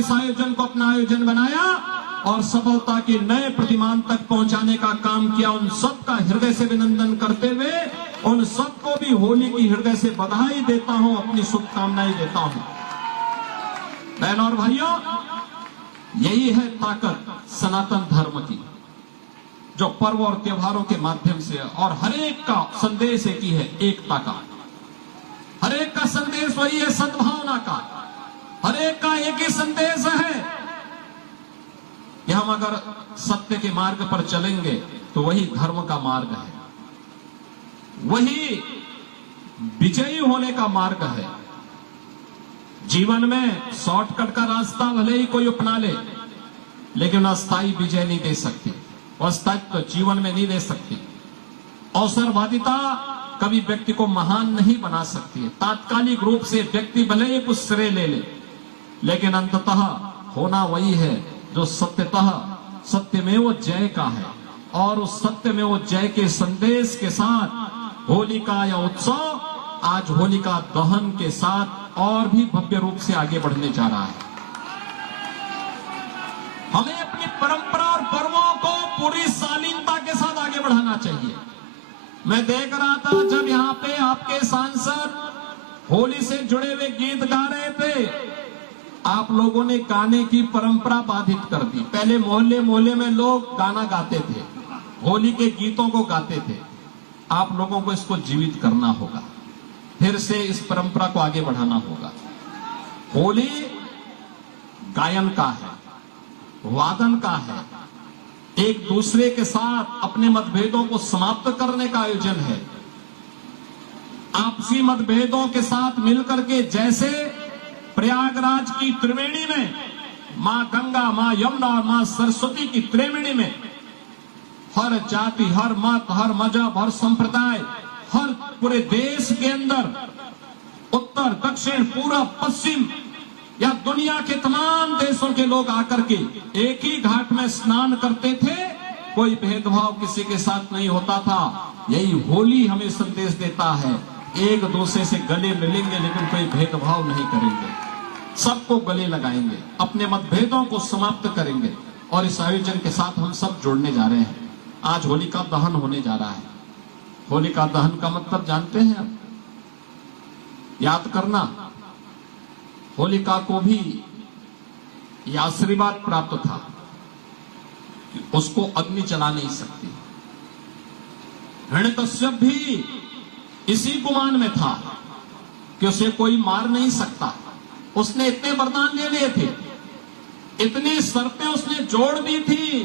इस आयोजन को अपना आयोजन बनाया और सफलता के नए प्रतिमान तक पहुंचाने का काम किया। उन सबका हृदय से अभिनंदन करते हुए उन सबको भी होली की हृदय से बधाई देता हूं, अपनी शुभकामनाएं देता हूं। बहनों और भाइयों, यही है ताकत सनातन धर्म की, जो पर्व और त्योहारों के माध्यम से, और हरेक का संदेश एक ही है, एकता का। हरेक का संदेश वही है, सद्भावना का। हरेक का एक ही संदेश है कि हम अगर सत्य के मार्ग पर चलेंगे तो वही धर्म का मार्ग है, वही विजयी होने का मार्ग है। जीवन में शॉर्टकट का रास्ता भले ही कोई अपना ले, लेकिन अस्थायी विजय नहीं दे सकती, अस्थायित्व तो जीवन में नहीं दे सकती। अवसरवादिता कभी व्यक्ति को महान नहीं बना सकती है। तात्कालिक रूप से व्यक्ति भले ही कुछ श्रेय ले ले, लेकिन अंततः होना वही है जो सत्यतः सत्यमेव जय का है। और उस सत्यमेव जय के संदेश के साथ होलिका या उत्सव आज होलिका दहन के साथ और भी भव्य रूप से आगे बढ़ने जा रहा है। हमें अपनी परंपरा और पर्वों को पूरी शालीनता के साथ आगे बढ़ाना चाहिए। मैं देख रहा था जब यहाँ पे आपके सांसद होली से जुड़े हुए गीत गा रहे थे, आप लोगों ने गाने की परंपरा बाधित कर दी। पहले मोहल्ले मोहल्ले में लोग गाना गाते थे, होली के गीतों को गाते थे। आप लोगों को इसको जीवित करना होगा, फिर से इस परंपरा को आगे बढ़ाना होगा। होली गायन का है, वादन का है, एक दूसरे के साथ अपने मतभेदों को समाप्त करने का आयोजन है। आपसी मतभेदों के साथ मिलकर के, जैसे प्रयागराज की त्रिवेणी में मां गंगा, मां यमुना और मां सरस्वती की त्रिवेणी में हर जाति, हर मत, हर मजहब, हर संप्रदाय, हर पूरे देश के अंदर उत्तर, दक्षिण, पूर्व, पश्चिम या दुनिया के तमाम देशों के लोग आकर के एक ही घाट में स्नान करते थे। कोई भेदभाव किसी के साथ नहीं होता था। यही होली हमें संदेश देता है, एक दूसरे से गले मिलेंगे लेकिन कोई भेदभाव नहीं करेंगे, सबको गले लगाएंगे, अपने मतभेदों को समाप्त करेंगे। और इस आयोजन के साथ हम सब जुड़ने जा रहे हैं। आज होलिका दहन होने जा रहा है। होलिका दहन का मतलब जानते हैं आप? याद करना। होलिका को भी यह आशीर्वाद प्राप्त था कि उसको अग्नि जला नहीं सकती। हिरण्यकश्यप भी इसी गुमान में था कि उसे कोई मार नहीं सकता। उसने इतने वरदान ले लिए थे, इतनी शर्तें उसने जोड़ दी थी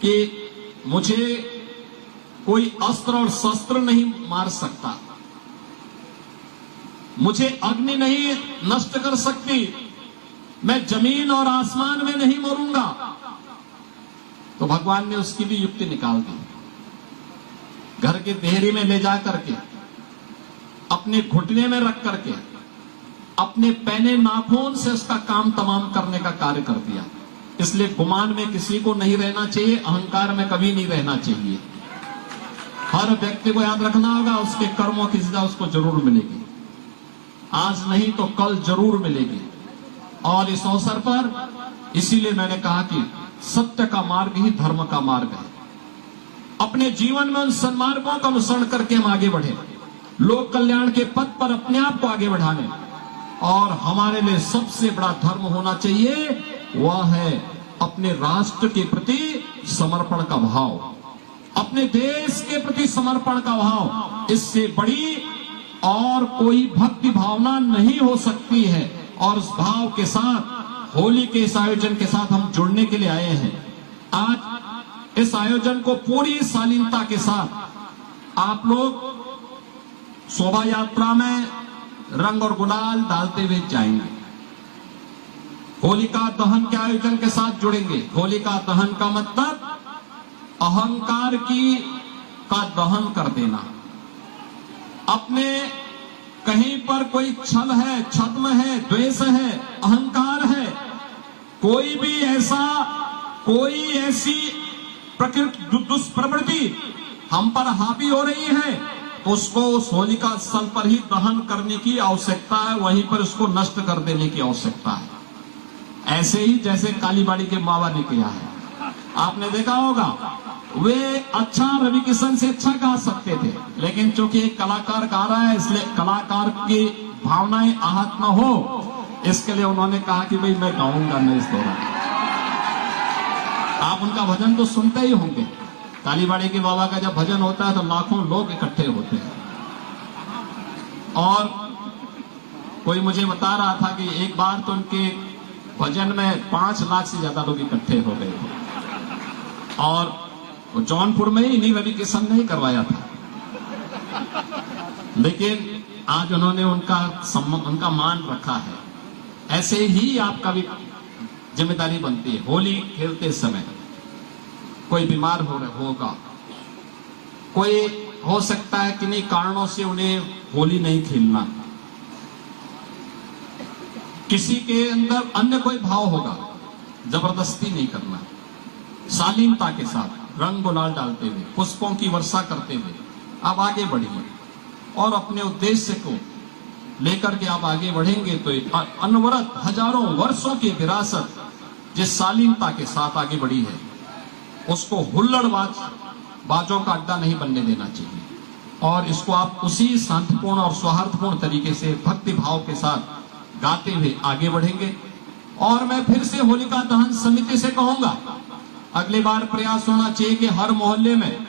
कि मुझे कोई अस्त्र और शस्त्र नहीं मार सकता, मुझे अग्नि नहीं नष्ट कर सकती, मैं जमीन और आसमान में नहीं मरूंगा। तो भगवान ने उसकी भी युक्ति निकाल दी। घर के देहरी में ले जा करके, अपने घुटने में रख करके, अपने पैने नाखून से उसका काम तमाम करने का कार्य कर दिया। इसलिए गुमान में किसी को नहीं रहना चाहिए, अहंकार में कभी नहीं रहना चाहिए। हर व्यक्ति को याद रखना होगा, उसके कर्मों की सजा उसको जरूर मिलेगी। आज नहीं तो कल जरूर मिलेगी। और इस अवसर पर इसीलिए मैंने कहा कि सत्य का मार्ग ही धर्म का मार्ग है। अपने जीवन में उन सन्मार्गों का अनुसरण करके हम आगे बढ़े, लोक कल्याण के पथ पर अपने आप को आगे बढ़ाने। और हमारे लिए सबसे बड़ा धर्म होना चाहिए, वह है अपने राष्ट्र के प्रति समर्पण का भाव, अपने देश के प्रति समर्पण का भाव। इससे बड़ी और कोई भक्ति भावना नहीं हो सकती है। और उस भाव के साथ होली के इस आयोजन के साथ हम जुड़ने के लिए आए हैं। आज इस आयोजन को पूरी शालीनता के साथ आप लोग शोभा यात्रा में रंग और गुलाल डालते हुए जाएंगे, होलिका दहन के आयोजन के साथ जुड़ेंगे। होलिका दहन का मतलब अहंकार का दहन कर देना। अपने कहीं पर कोई छल है, छद्म है, द्वेष है, अहंकार है, कोई ऐसी प्रकृति दुष्प्रवृत्ति हम पर हावी हो रही है, उसको उस होलिका स्थल पर ही दहन करने की आवश्यकता है, वहीं पर उसको नष्ट कर देने की आवश्यकता है। ऐसे ही जैसे कालीबाड़ी के बाबा ने किया है। आपने देखा होगा, वे अच्छा रवि किशन से अच्छा गा सकते थे, लेकिन चूंकि एक कलाकार गा रहा है इसलिए कलाकार की भावनाएं आहत न हो, इसके लिए उन्होंने कहा कि भाई मैं गाऊंगा नहीं इस दौरान। आप उनका भजन तो सुनते ही होंगे। कालीबाड़ी के बाबा का जब भजन होता है तो लाखों लोग इकट्ठे होते हैं। और कोई मुझे बता रहा था कि एक बार तो उनके भजन में 5 लाख से ज्यादा लोग इकट्ठे हो गए थे, और वो जौनपुर में ही नहीं रवि किशन ने ही करवाया था। लेकिन आज उन्होंने उनका मान रखा है। ऐसे ही आपका भी जिम्मेदारी बनती है। होली खेलते समय कोई बीमार होगा, कोई हो सकता है किन्हीं कारणों से उन्हें होली नहीं खेलना, किसी के अंदर अन्य कोई भाव होगा, जबरदस्ती नहीं करना, शालीनता के साथ रंग गुलाल डालते हुए, पुष्पों की वर्षा करते हुए आप आगे बढ़िए और अपने उद्देश्य को लेकर के आप आगे बढ़ेंगे तो अनवरत हजारों वर्षों की विरासत जिस शालीनता के साथ आगे बढ़ी है, उसको बाजों का अड्डा नहीं बनने देना चाहिए, और इसको आप उसी शांतिपूर्ण और सौहार्दपूर्ण तरीके से भक्ति भाव के साथ गाते हुए आगे बढ़ेंगे। और मैं फिर से होलिका दहन समिति से कहूंगा, अगली बार प्रयास होना चाहिए कि हर मोहल्ले में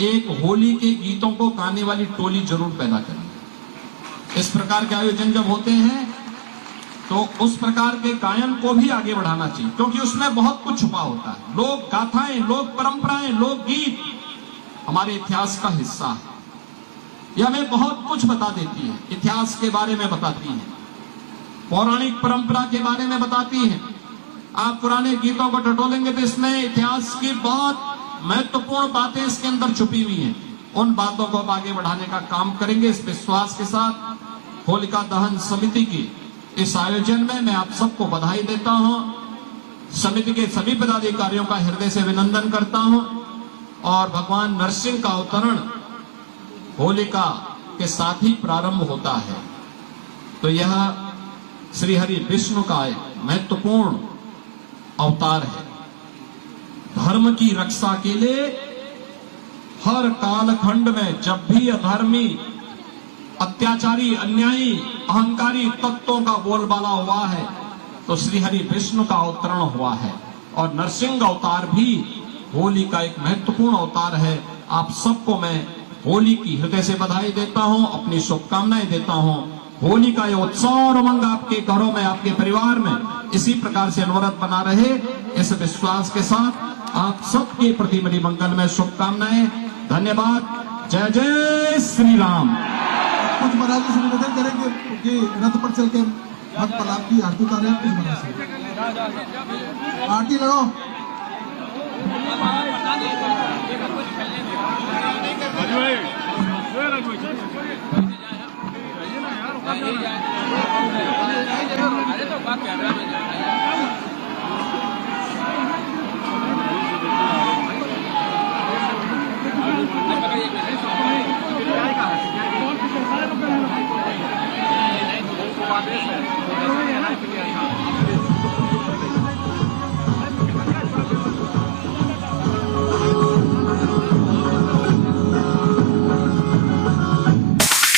एक होली के गीतों को गाने वाली टोली जरूर पैदा करें। इस प्रकार के आयोजन जब होते हैं तो उस प्रकार के गायन को भी आगे बढ़ाना चाहिए, क्योंकि उसमें बहुत कुछ छुपा होता है। लोक गाथाएं, लोक परंपराएं, लोकगीत हमारे इतिहास का हिस्सा है। यह हमें बहुत कुछ बता देती है, इतिहास के बारे में बताती है, पौराणिक परंपरा के बारे में बताती है। आप पुराने गीतों को टटोलेंगे तो इसमें इतिहास की बहुत महत्वपूर्ण बातें इसके अंदर छुपी हुई हैं। उन बातों को आगे बढ़ाने का काम करेंगे इस विश्वास के साथ। होलिका दहन समिति की इस आयोजन में मैं आप सबको बधाई देता हूं, समिति के सभी पदाधिकारियों का हृदय से अभिनंदन करता हूं। और भगवान नरसिंह का अवतरण होलिका के साथ ही प्रारंभ होता है, तो यह श्री हरि विष्णु का एक महत्वपूर्ण अवतार है। धर्म की रक्षा के लिए हर कालखंड में जब भी अधर्मी, अत्याचारी, अन्यायी, अहंकारी तत्वों का बोलबाला हुआ है तो श्री हरि विष्णु का अवतरण हुआ है। और नरसिंह अवतार भी होली का एक महत्वपूर्ण अवतार है। आप सबको मैं होली की हृदय से बधाई देता हूं, अपनी शुभकामनाएं देता हूं। होली का ये उत्सव और उमंग आपके घरों में, आपके परिवार में इसी प्रकार से अनवरत बना रहे, इस विश्वास के साथ आप सबके प्रति मेरी मंगलमय शुभकामनाएं। धन्यवाद। जय जय श्री राम। कुछ महाराज से निवेदन करेंगे कि रथ पर चल के भक्त प्रहलाद की आरती उतारे। कुछ महाराज से आरती लगाओ।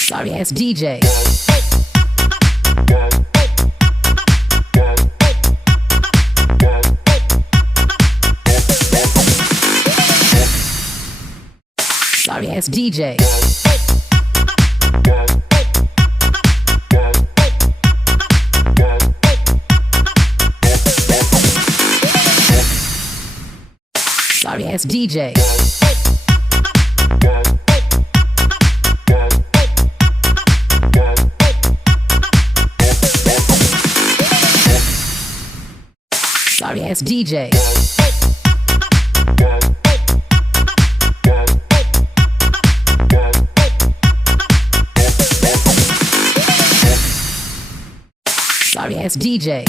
Sorry ass DJ. Sorry ass DJ. Sorry ass DJ. Sorry ass DJ. Sorry ass DJ.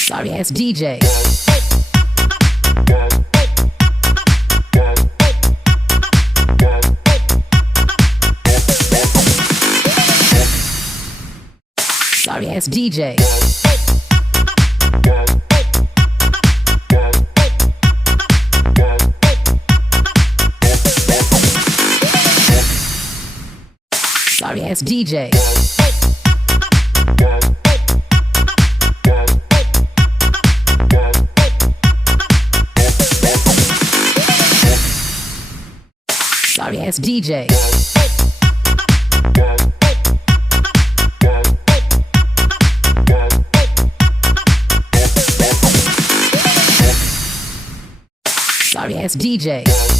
Sorry ass DJ. ass DJ. Sorry ass DJ. Sorry ass DJ. Sorry ass DJ.